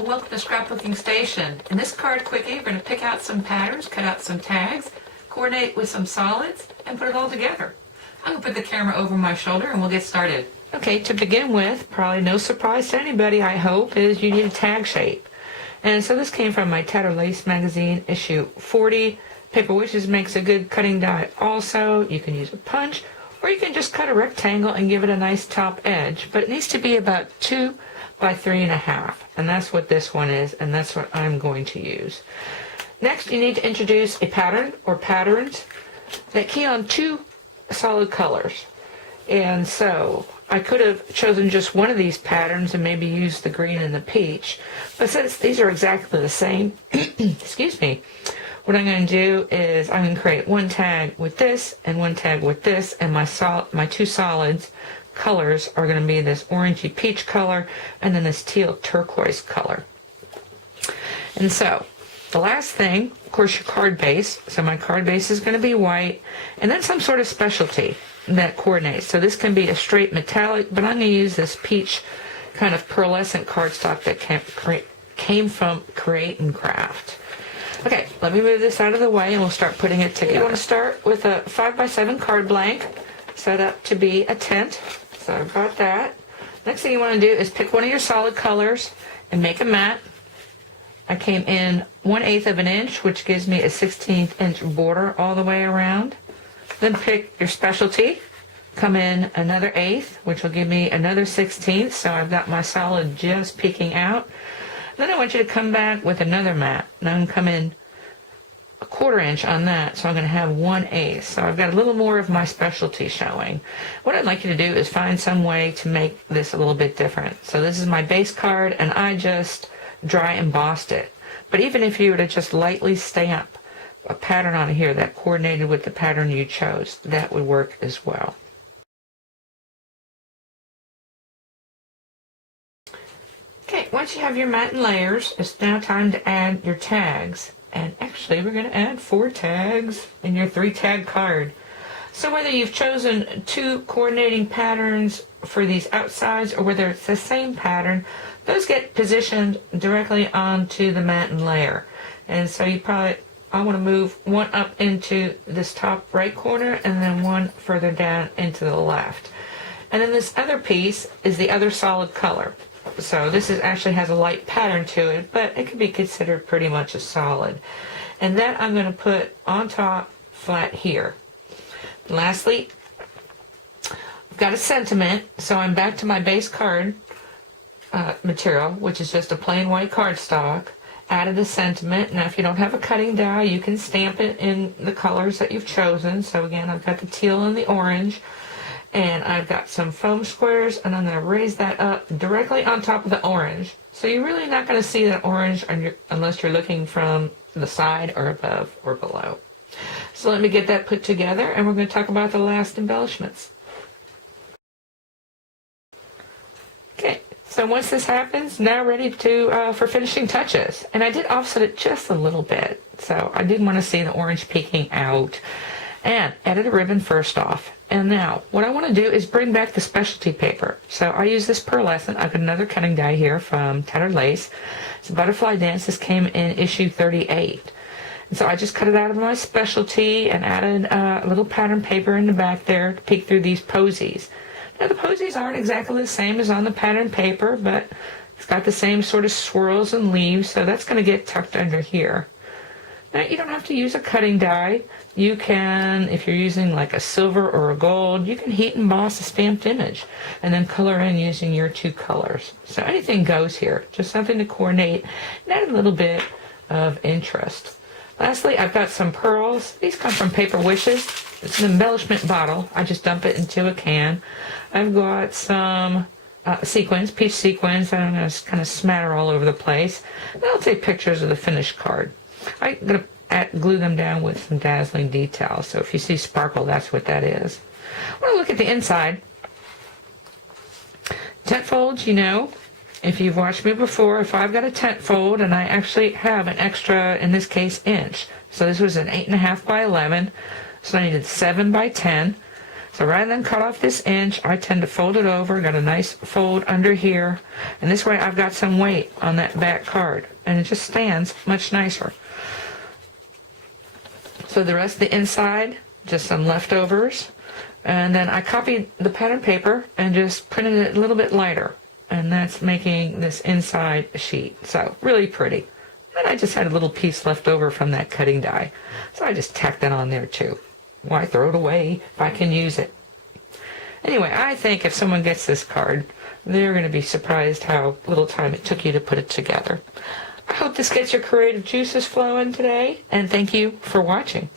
Hello, welcome to Scrapbooking Station. In this card quickie, we're going to pick out some patterns, cut out some tags, coordinate with some solids, and put it all together. I'm going to put the camera over my shoulder and we'll get started. Okay, to begin with, probably no surprise to anybody, I hope, is you need a tag shape. And so this came from my TLACE magazine, issue 40. Paper Wishes makes a good cutting die also. You can use a punch, or you can just cut a rectangle and give it a nice top edge. But it needs to be about 2 by 3.5, and that's what this one is, and that's what I'm going to use. Next, you need to introduce a pattern or patterns that key on 2 solid colors. And so I could have chosen just one of these patterns and maybe used the green and the peach, but since these are exactly the same, excuse me, what I'm going to do is I'm going to create one tag with this and one tag with this, and my 2 solids colors are going to be this orangey peach color and then this teal turquoise color. And so the last thing, of course, your card base. So my card base is going to be white, and then some sort of specialty that coordinates. So this can be a straight metallic, but I'm going to use this peach kind of pearlescent cardstock that came from Create and Craft. Okay, let me move this out of the way and we'll start putting it together. You want to start with a 5x7 card blank set up to be a tent. So I've got that. Next thing you want to do is pick one of your solid colors and make a mat. I came in 1/8 of an inch, which gives me a 16th inch border all the way around. Then pick your specialty. Come in another 1/8, which will give me another 16th. So I've got my solid just peeking out. Then I want you to come back with another mat. Now I'm going to come in 1/4 inch on that, so I'm going to have 1/8. So I've got a little more of my specialty showing. What I'd like you to do is find some way to make this a little bit different. So this is my base card, and I just dry embossed it. But even if you were to just lightly stamp a pattern on here that coordinated with the pattern you chose, that would work as well. Okay, once you have your mat and layers, it's now time to add your tags. And actually, we're going to add 4 tags in your 3 tag card. So whether you've chosen 2 coordinating patterns for these outsides or whether it's the same pattern, those get positioned directly onto the mat and layer. And so I want to move one up into this top right corner and then one further down into the left. And then this other piece is the other solid color. So this actually has a light pattern to it, but it can be considered pretty much a solid. And that I'm going to put on top flat here. Lastly, I've got a sentiment, so I'm back to my base card material, which is just a plain white cardstock. Added a sentiment. Now if you don't have a cutting die, you can stamp it in the colors that you've chosen. So again, I've got the teal and the orange. And I've got some foam squares, and I'm going to raise that up directly on top of the orange. So you're really not going to see that orange unless you're looking from the side or above or below. So let me get that put together, and we're going to talk about the last embellishments. Okay, so once this happens, now ready for finishing touches. And I did offset it just a little bit, so I didn't want to see the orange peeking out. And added a ribbon first off. And now, what I want to do is bring back the specialty paper. So I use this pearlescent. I've got another cutting die here from TLACE. It's a butterfly dance. This came in issue 38. And so I just cut it out of my specialty and added a little pattern paper in the back there to peek through these posies. Now the posies aren't exactly the same as on the pattern paper, but it's got the same sort of swirls and leaves, so that's going to get tucked under here. Now, you don't have to use a cutting die. You can, if you're using like a silver or a gold, you can heat emboss a stamped image and then color in using your 2 colors. So anything goes here, just something to coordinate and add a little bit of interest. Lastly, I've got some pearls. These come from Paper Wishes. It's an embellishment bottle. I just dump it into a can. I've got some sequins, peach sequins, that I'm going to kind of smatter all over the place. Then I'll take pictures of the finished card. I'm going to glue them down with some dazzling details. So if you see sparkle, that's what that is. I want to look at the inside. Tent folds, you know, if you've watched me before, if I've got a tent fold and I actually have an extra, in this case, inch. So this was an 8.5 by 11. So I needed 7 by 10. So rather than cut off this inch, I tend to fold it over, got a nice fold under here, and this way I've got some weight on that back card, and it just stands much nicer. So the rest of the inside, just some leftovers, and then I copied the pattern paper and just printed it a little bit lighter, and that's making this inside sheet. So really pretty. And I just had a little piece left over from that cutting die, so I just tacked that on there too. Why throw it away if I can use it? Anyway, I think if someone gets this card, they're going to be surprised how little time it took you to put it together. I hope this gets your creative juices flowing today, and thank you for watching.